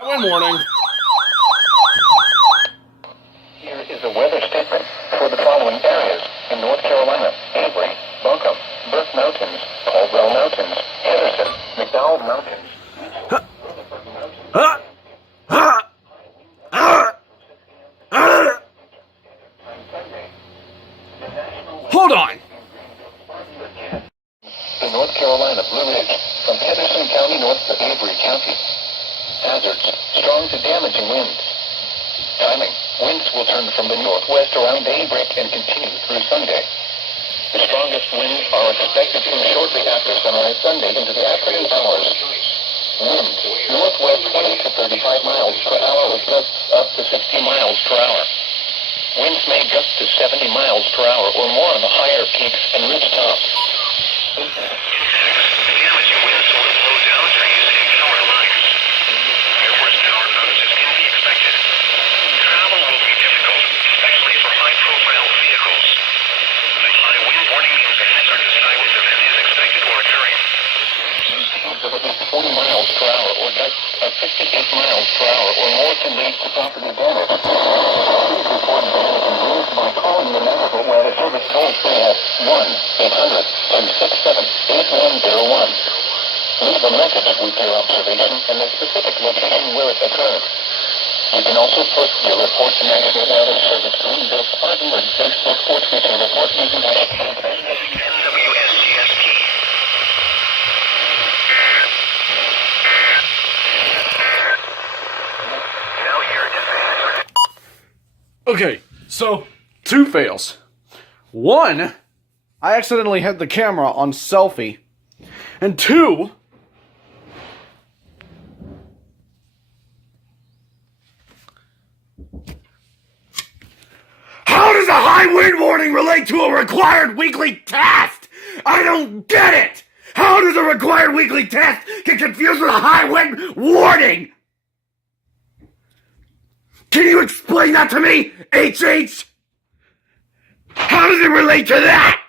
Good morning. Here is a weather statement for the following areas in North Carolina: Avery, Buncombe, Burke Mountains, Caldwell Mountains, Henderson, McDowell Mountains. Hold on. In North Carolina, Blue Ridge, from Henderson County north to Avery County. Hazards: strong to damaging winds. Timing: winds will turn from the northwest around daybreak and continue through Sunday. The strongest winds are expected from shortly after sunrise Sunday into the afternoon hours. Winds: northwest 20 to 35 miles per hour with gusts up to 60 miles per hour. Winds may gust to 70 miles per hour or more on the higher peaks and ridge tops. Damaging winds will slow down trees and power lines. Numerous power outages can be expected. Travel will be difficult, especially for high-profile vehicles. A high wind warning means a hazardous highway event is expected or occurring. Winds of at least 40 miles per hour or gusts of 58 miles per hour or more can lead to property damage. Please report damage and winds by calling the National Weather Service toll-free at 1-800-267-8101. Leave a message with your observation and the specific location where it occurred. You can also post your report to National Weather Service Greenville Spartanburg Facebook or Twitter report using hashtag NWSCST. Now here is the answer. Okay, so 2 fails. 1, I accidentally had the camera on selfie. And 2, how does a high wind warning relate to a required weekly test? I don't get it! How does a required weekly test get confused with a high wind warning? Can you explain that to me, HH? How does it relate to that?